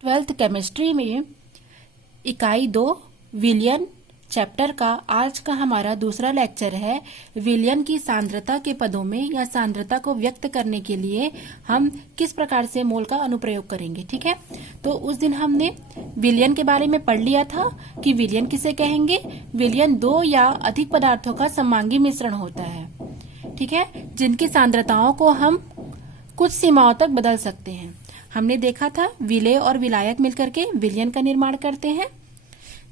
Twelfth chemistry में इकाई 2 विलयन चैप्टर का आज का हमारा दूसरा लेक्चर है। विलयन की सांद्रता के पदों में या सांद्रता को व्यक्त करने के लिए हम किस प्रकार से मोल का अनुप्रयोग करेंगे। ठीक है, तो उस दिन हमने विलयन के बारे में पढ़ लिया था कि विलयन किसे कहेंगे। विलयन दो या अधिक पदार्थों का समांगी मिश्रण होता है, ठीक है, जिनकी सांद्रताओं को हम कुछ सीमाओं तक बदल सकते हैं। हमने देखा था विलेय और विलायक मिलकर के विलयन का निर्माण करते हैं।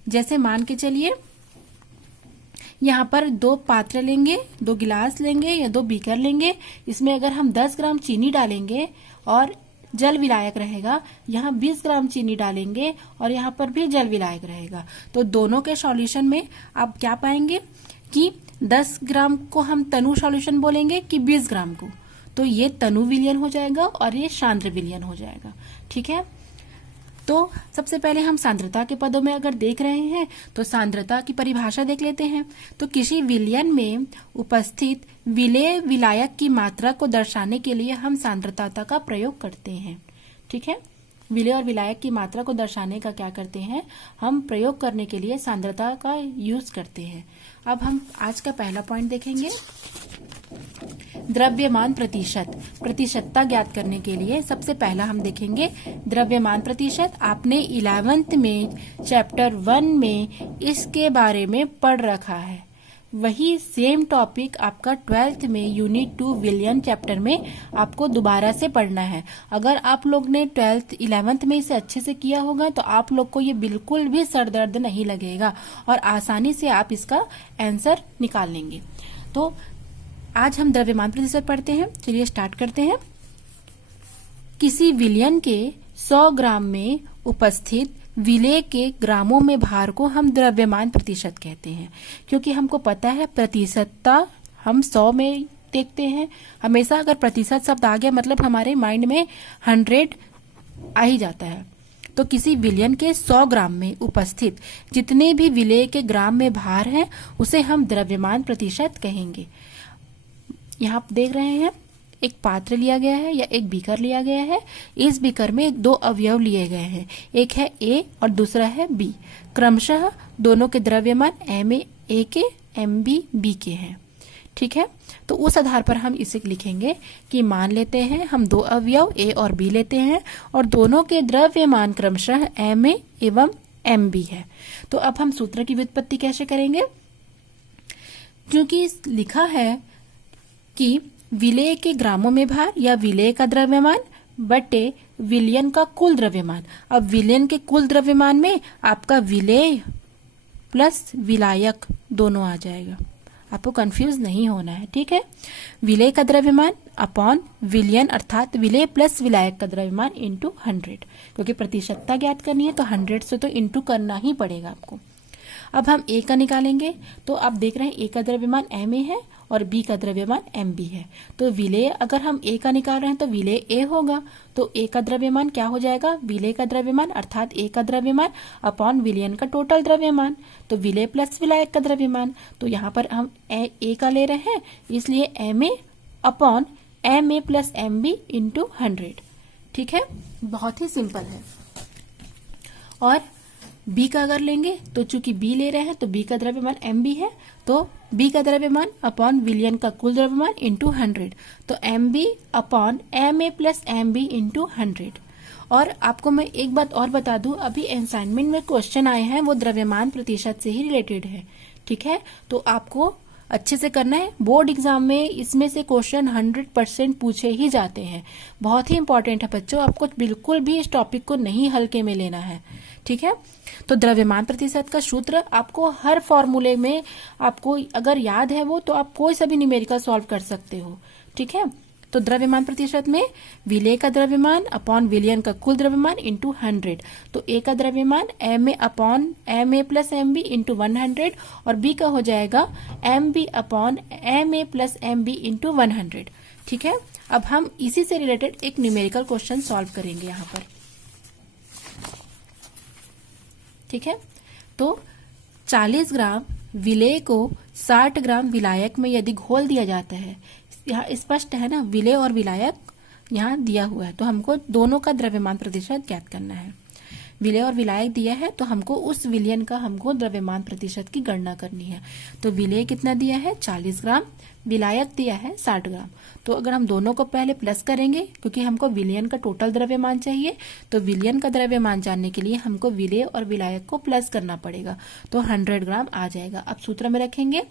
जैसे मान के चलिए यहाँ पर दो पात्र लेंगे, दो गिलास लेंगे या दो बीकर लेंगे। इसमें अगर हम 10 ग्राम चीनी डालेंगे और जल विलायक रहेगा, यहाँ 20 ग्राम चीनी डालेंगे और यहाँ पर भी जल विलायक रहेगा, तो दोनों के सॉल्यूशन में आप क्या पाएंगे कि 10 ग्राम को हम तनु सॉल्यूशन बोलेंगे कि 20 ग्राम को, तो ये तनु विलयन हो जाएगा और ये सांद्र विलयन हो जाएगा। ठीक है, तो सबसे पहले हम सांद्रता के पदों में अगर देख रहे हैं तो सांद्रता की परिभाषा देख लेते हैं। तो किसी विलयन में उपस्थित विलेय विलायक की मात्रा को दर्शाने के लिए हम सांद्रता का प्रयोग करते हैं। ठीक है, विलेय और विलायक की मात्रा को दर्शाने का क्या करते हैं, हम प्रयोग करने के लिए सांद्रता का यूज करते हैं। अब हम आज का पहला पॉइंट देखेंगे, द्रव्यमान प्रतिशत। प्रतिशतता ज्ञात करने के लिए सबसे पहला हम देखेंगे द्रव्यमान प्रतिशत। आपने 11th में चैप्टर 1 में इसके बारे में पढ़ रखा है। वही सेम टॉपिक आपका 12th में यूनिट 2 विलयन चैप्टर में आपको दोबारा से पढ़ना है। अगर आप लोग ने 11th में इसे अच्छे से किया होगा तो आप लोग को ये बिल्कुल भी सर दर्द नहीं लगेगा और आसानी से आप इसका आंसर निकाल लेंगे। तो आज हम द्रव्यमान प्रतिशत पढ़ते हैं। चलिए स्टार्ट करते हैं। किसी विलयन के 100 ग्राम में उपस्थित विलेय के ग्रामों में भार को हम द्रव्यमान प्रतिशत कहते हैं, क्योंकि हमको पता है प्रतिशतता हम 100 में देखते हैं हमेशा। अगर प्रतिशत शब्द आ गया मतलब हमारे माइंड में 100 आ ही जाता है। तो किसी विलयन के 100 ग्राम में उपस्थित जितने भी विलेय के ग्राम में भार है उसे हम द्रव्यमान प्रतिशत कहेंगे। यहाँ आप देख रहे हैं एक पात्र लिया गया है या एक बीकर लिया गया है। इस बीकर में दो अवयव लिए गए हैं, एक है A और दूसरा है B। क्रमशः दोनों के द्रव्यमान A के B के हैं। ठीक है, तो उस आधार पर हम इसे लिखेंगे कि मान लेते हैं हम दो अवयव A और B लेते हैं और दोनों के द्रव्यमान क्रमशः MA एवं MB है। तो अब हम सूत्र की व्युत्पत्ति कैसे करेंगे, क्योंकि लिखा है कि विलेय के ग्रामों में भार या विलेय का द्रव्यमान बटे विलयन का कुल द्रव्यमान। अब विलयन के कुल द्रव्यमान में आपका विलेय प्लस विलायक दोनों आ जाएगा, आपको कंफ्यूज नहीं होना है। ठीक है, विलेय का द्रव्यमान अपॉन विलयन अर्थात विलेय प्लस विलायक का द्रव्यमान इंटू 100, क्योंकि प्रतिशतता ज्ञात करनी है तो 100 से तो इंटू करना ही पड़ेगा आपको। अब हम A का निकालेंगे, तो आप देख रहे हैं A का द्रव्यमान MA है और B का द्रव्यमान MB है। तो विलेय अगर हम A का निकाल रहे हैं तो विलेय A होगा, तो A का द्रव्यमान क्या हो जाएगा, विलेय का द्रव्यमान अर्थात A का द्रव्यमान अपॉन विलयन का टोटल द्रव्यमान, तो विलेय प्लस विलायक का द्रव्यमान। तो यहाँ पर हम A का ले रहे हैं इसलिए MA upon MA plus MB into 100। ठीक है, बहुत ही सिंपल है। और B का अगर लेंगे तो चूंकि B ले रहे हैं तो B का द्रव्यमान MB है, तो B का द्रव्यमान अपॉन विलयन का कुल द्रव्यमान इंटू 100, तो MB upon MA plus MB into 100। और आपको मैं एक बात और बता दूं, अभी असाइनमेंट में क्वेश्चन आए हैं वो द्रव्यमान प्रतिशत से ही रिलेटेड है। ठीक है, तो आपको अच्छे से करना है। बोर्ड एग्जाम में इसमें से क्वेश्चन 100% पूछे ही जाते हैं, बहुत ही इंपॉर्टेंट है बच्चों, आपको बिल्कुल भी इस टॉपिक को नहीं हल्के में लेना है। ठीक है, तो द्रव्यमान प्रतिशत का सूत्र आपको हर फॉर्मूले में आपको अगर याद है वो, तो आप कोई सा भी न्यूमेरिकल सॉल्व कर सकते हो। ठीक है, तो द्रव्यमान प्रतिशत में विलेय का द्रव्यमान अपॉन विलयन का कुल द्रव्यमान इंटू 100, तो A का द्रव्यमान MA upon MA plus MB into 100 और B का हो जाएगा MB upon MA plus MB into 100। ठीक है, अब हम इसी से रिलेटेड एक न्यूमेरिकल क्वेश्चन सॉल्व करेंगे यहाँ पर। ठीक है, तो 40 ग्राम विलेय को 60 ग्राम विलायक में यदि घोल दिया जाता है, यहाँ स्पष्ट है ना, विलेय और विलायक यहाँ दिया हुआ है, तो हमको दोनों का द्रव्यमान प्रतिशत ज्ञात करना है। विलेय और विलायक दिया है तो हमको उस विलयन का हमको द्रव्यमान प्रतिशत की गणना करनी है। तो विलेय कितना दिया है 40 ग्राम, विलायक दिया है 60 ग्राम। तो अगर हम दोनों को पहले प्लस करेंगे, क्योंकि हमको विलयन का टोटल द्रव्यमान चाहिए, तो विलयन का द्रव्यमान जानने के लिए हमको विलेय और विलायक को प्लस करना पड़ेगा। तो 100 ग्राम आ जाएगा। अब सूत्र में रखेंगे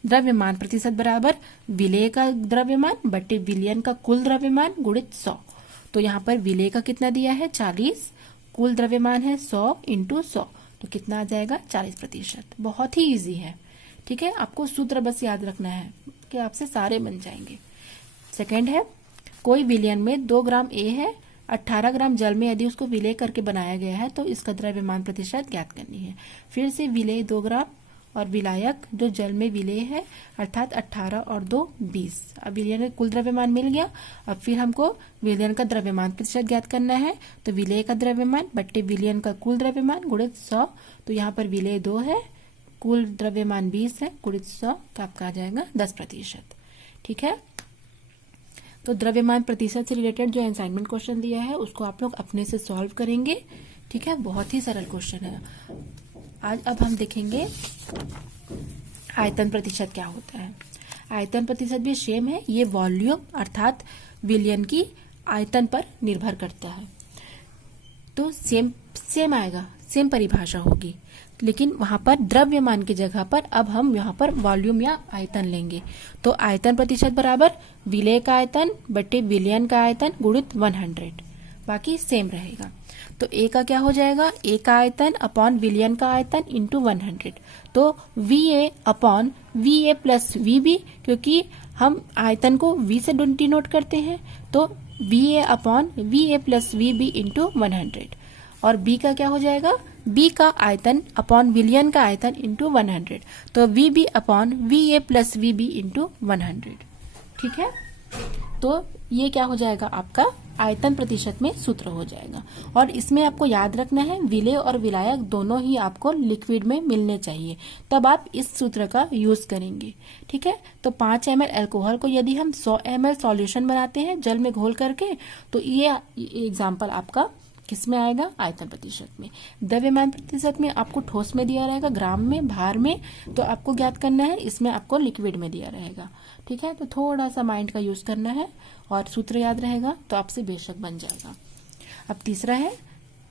द्रव्यमान प्रतिशत बराबर विलेय का द्रव्यमान बटे विलयन का कुल द्रव्यमान गुणित 100। तो यहाँ पर विलेय का कितना दिया है 40, कुल द्रव्यमान है 100 इंटू 100, तो कितना आ जाएगा 40%। बहुत ही इजी है। ठीक है, आपको सूत्र बस याद रखना है कि आपसे सारे बन जाएंगे। सेकंड है, कोई विलयन में 2 ग्राम ए है, 18 ग्राम जल में यदि उसको विलेय करके बनाया गया है तो इसका द्रव्यमान प्रतिशत ज्ञात करनी है। फिर से विलेय 2 ग्राम और विलायक जो जल में विलेय है अर्थात 18 और 2 20। अब विलयन का कुल द्रव्यमान मिल गया। अब फिर हमको विलयन का द्रव्यमान प्रतिशत ज्ञात करना है। तो विलेय का द्रव्यमान बट्टे विलयन का कुल द्रव्यमान गुणित 100। तो यहाँ पर विलेय 2 है, कुल द्रव्यमान 20 है, गुणित 100 का आपका आ जाएगा 10%। ठीक है, तो द्रव्यमान प्रतिशत से रिलेटेड जो असाइनमेंट क्वेश्चन दिया है उसको आप लोग अपने से सॉल्व करेंगे। ठीक है, बहुत ही सरल क्वेश्चन है। आज अब हम देखेंगे आयतन प्रतिशत क्या होता है। आयतन प्रतिशत भी सेम है, ये वॉल्यूम अर्थात विलयन की आयतन पर निर्भर करता है। तो सेम आएगा, सेम परिभाषा होगी, लेकिन वहां पर द्रव्यमान की जगह पर अब हम यहाँ पर वॉल्यूम या आयतन लेंगे। तो आयतन प्रतिशत बराबर विलेय का आयतन बटे विलयन का आयतन गुणित 100, बाकी सेम रहेगा। तो ए का क्या हो जाएगा, ए का आयतन अपॉन विलयन का आयतन इंटू 100। तो V A upon V A plus V B, क्योंकि हम आयतन को वी से डिनोट करते हैं, तो V A upon V A plus V B into 100। और बी का क्या हो जाएगा, बी का आयतन अपॉन विलयन का आयतन इंटू 100। तो V B upon V A plus V B into 100। ठीक है, तो ये क्या हो जाएगा आपका आयतन प्रतिशत में सूत्र हो जाएगा। और इसमें आपको याद रखना है विलेय और विलायक दोनों ही आपको लिक्विड में मिलने चाहिए, तब आप इस सूत्र का यूज करेंगे। ठीक है, तो 5 ml अल्कोहल को यदि हम 100 ml सॉल्यूशन बनाते हैं जल में घोल करके, तो ये एग्जाम्पल आपका किस में आएगा, आयतन प्रतिशत में। द्रव्यमान प्रतिशत में आपको ठोस में दिया रहेगा, ग्राम में, भार में, तो आपको ज्ञात करना है, इसमें आपको लिक्विड में दिया रहेगा। ठीक है, तो थोड़ा सा माइंड का यूज करना है और सूत्र याद रहेगा तो आपसे बेशक बन जाएगा। अब तीसरा है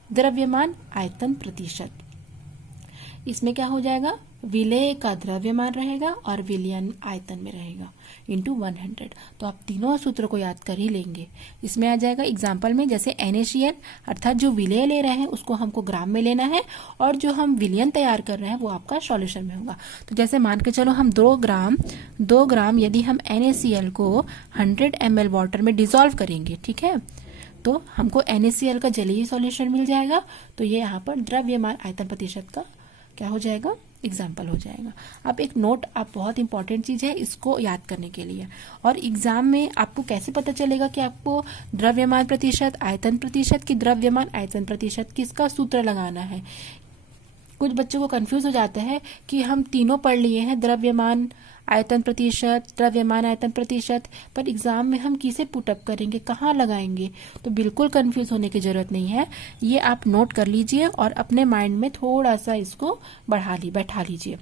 द्रव्यमान आयतन प्रतिशत। इसमें क्या हो जाएगा, विलेय का द्रव्यमान रहेगा और विलयन आयतन में रहेगा इंटू 100। तो आप तीनों सूत्र को याद कर ही लेंगे। इसमें आ जाएगा एग्जाम्पल में, जैसे NaCl अर्थात जो विलेय ले रहे हैं उसको हमको ग्राम में लेना है और जो हम विलयन तैयार कर रहे हैं वो आपका सॉल्यूशन में होगा। तो जैसे मान के चलो हम 2 ग्राम यदि हम NaCl को 100 ml वाटर में डिसॉल्व करेंगे, ठीक है, तो हमको NaCl का जलीय सॉल्यूशन मिल जाएगा। तो ये यहाँ पर द्रव्यमान आयतन प्रतिशत का क्या हो जाएगा, एग्जाम्पल हो जाएगा। अब एक नोट, आप बहुत इंपॉर्टेंट चीज है इसको याद करने के लिए। और एग्जाम में आपको कैसे पता चलेगा कि आपको द्रव्यमान प्रतिशत, आयतन प्रतिशत की द्रव्यमान आयतन प्रतिशत किसका सूत्र लगाना है। कुछ बच्चों को कंफ्यूज हो जाता है कि हम तीनों पढ़ लिए हैं, द्रव्यमान आयतन प्रतिशत, द्रव्यमान आयतन प्रतिशत, पर एग्जाम में हम किसे पुटअप करेंगे, कहाँ लगाएंगे। तो बिल्कुल कंफ्यूज होने की जरूरत नहीं है, ये आप नोट कर लीजिए और अपने माइंड में थोड़ा सा इसको बैठा लीजिए।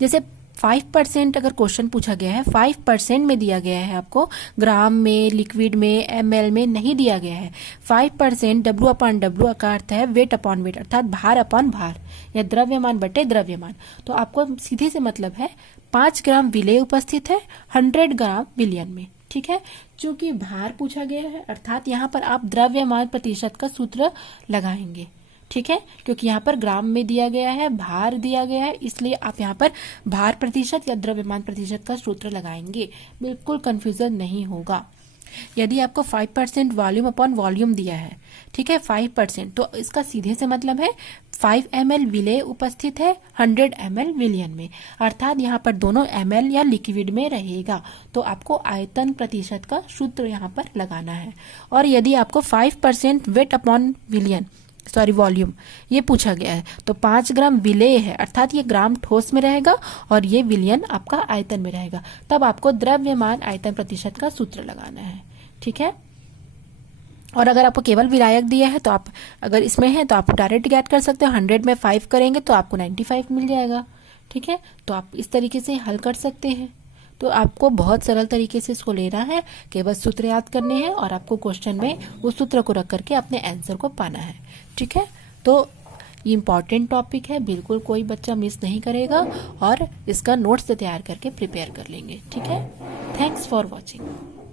जैसे 5% अगर क्वेश्चन पूछा गया है, 5% में दिया गया है आपको, ग्राम में, लिक्विड में, ml में नहीं दिया गया है। 5% W/W का अर्थ है वेट अपॉन वेट, अर्थात भार अपॉन भार या द्रव्यमान बटे द्रव्यमान। तो आपको सीधे से मतलब है 5 ग्राम विलेय उपस्थित है 100 ग्राम विलयन में। ठीक है, चूंकि भार पूछा गया है अर्थात यहाँ पर आप द्रव्यमान प्रतिशत का सूत्र लगाएंगे। ठीक है, क्योंकि यहाँ पर ग्राम में दिया गया है, भार दिया गया है, इसलिए आप यहाँ पर भार प्रतिशत या द्रव्यमान प्रतिशत का सूत्र लगाएंगे। बिल्कुल कंफ्यूजन नहीं होगा। यदि आपको 5% वॉल्यूम अपॉन वॉल्यूम दिया है, ठीक है, 5%, तो इसका सीधे से मतलब है 5 ml विलेय उपस्थित है 100 ml विलयन में, अर्थात यहाँ पर दोनों ml या लिक्विड में रहेगा। तो आपको आयतन प्रतिशत का सूत्र यहाँ पर लगाना है। और यदि आपको 5% वेट अपॉन विलयन वॉल्यूम ये पूछा गया है, तो 5 ग्राम विलेय है अर्थात ये ग्राम ठोस में रहेगा और ये विलयन आपका आयतन में रहेगा, तब आपको द्रव्यमान आयतन प्रतिशत का सूत्र लगाना है। ठीक है, और अगर आपको केवल विलायक दिया है तो आप अगर इसमें है तो आप डायरेक्ट गेट कर सकते हो, 100 में 5 करेंगे तो आपको 95 मिल जाएगा। ठीक है, तो आप इस तरीके से हल कर सकते हैं। तो आपको बहुत सरल तरीके से इसको लेना है, केवल सूत्र याद करने हैं और आपको क्वेश्चन में उस सूत्र को रख करके अपने आंसर को पाना है। ठीक है, तो ये इम्पॉर्टेंट टॉपिक है, बिल्कुल कोई बच्चा मिस नहीं करेगा और इसका नोट्स तैयार करके प्रिपेयर कर लेंगे। ठीक है, थैंक्स फॉर वॉचिंग।